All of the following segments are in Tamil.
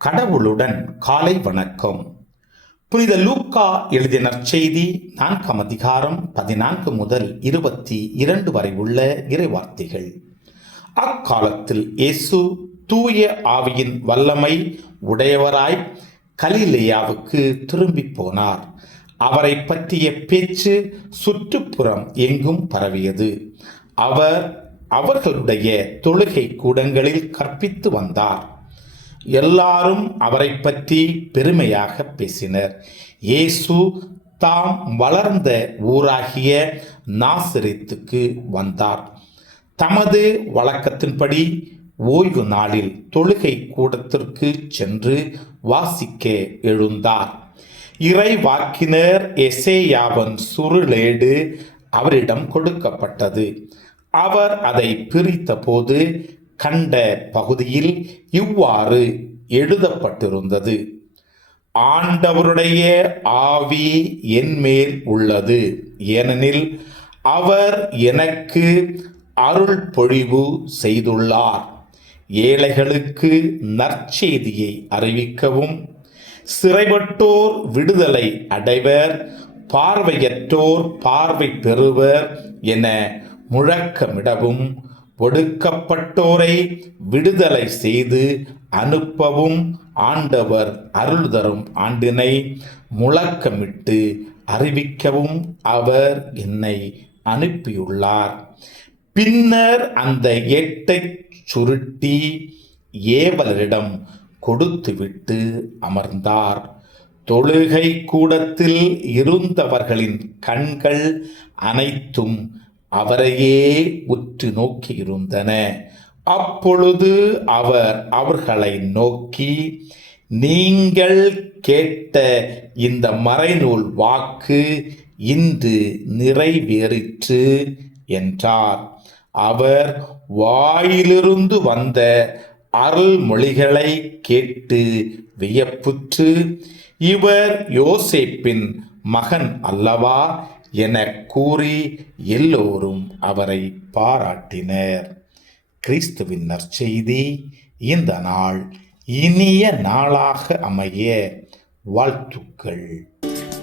கடவுளுடன் காலை வணக்கம். புனித லூக்கா எழுதிய நற்செய்தி 4ஆம் அதிகாரம் 14 முதல் 22 வரை உள்ள இறைவார்த்தைகள். அக்காலத்தில் இயேசு தூய ஆவியின் வல்லமை உடையவராய் கலிலேயாவுக்கு திரும்பி போனார். அவரை பற்றிய பேச்சு சுற்றுப்புறம் எங்கும் பரவியது. அவர் அவர்களுடைய தொழுகை கூடங்களில் கற்பித்து வந்தார். எல்லாரும் அவரை பற்றி பெருமையாக பேசினர். இயேசு தாம் வளர்ந்த ஊராகிய நாசரேத்துக்கு வந்தார். தமது வழக்கத்தின்படி ஓய்வு நாளில் தொழுகை கூடத்திற்கு சென்று வாசிக்க எழுந்தார். இறைவாக்கினர் எசேயாவின் சுருளேடு அவரிடம் கொடுக்கப்பட்டது. அவர் அதை பிரித்த போது கண்ட பகுதியில் இவ்வாறு எழுதப்பட்டிருந்தது: ஆண்டவருடைய ஆவி என்மேல் உள்ளது, ஏனெனில் அவர் எனக்கு அருள் பொழிவு செய்துள்ளார். ஏழைகளுக்கு நற்செய்தியை அறிவிக்கவும், சிறைப்பட்டோர் விடுதலை அடைவர், பார்வையற்றோர் பார்வை பெறுவர் என முழக்கமிடவும், ஒடுக்கப்பட்டோரை விடுதலை செய்து அனுப்பவும் ஆண்டவர் அருள் தரும் ஆண்டினை முழக்கமிட்டு அறிவிக்கவும் அவர் என்னை அனுப்பியுள்ளார். பின்னர் அந்த ஏட்டை சுருட்டி ஏவலரிடம் கொடுத்துவிட்டு அமர்ந்தார். தொழுகை கூடத்தில் இருந்தவர்களின் கண்கள் அனைத்தும் அவரையே உற்று நோக்கியிருந்தன. அப்பொழுது அவர் அவர்களை நோக்கி, நீங்கள் கேட்ட இந்த மறைநூல் வாக்கு இன்று நிறைவேறிற்று என்றார். அவர் வாயிலிருந்து வந்த அருள்மொழிகளை கேட்டு வியப்புற்று, இவர் யோசேப்பின் மகன் அல்லவா என கூறி எல்லோரும் அவரை பாராட்டினர். கிறிஸ்துவின் நற்செய்தி. இந்த நாள் இனிய நாளாக அமைய வாழ்த்துக்கள்.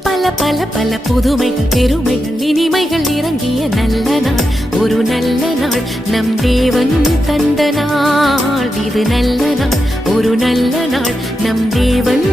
பல பல பல புதுமைகள், பெருமைகள், இனிமைகள் இறங்கிய நல்ல நாள், ஒரு நல்ல நாள், நம் தேவன் தந்த நாள். இது நல்ல நாள், ஒரு நல்ல நாள், நம் தேவன்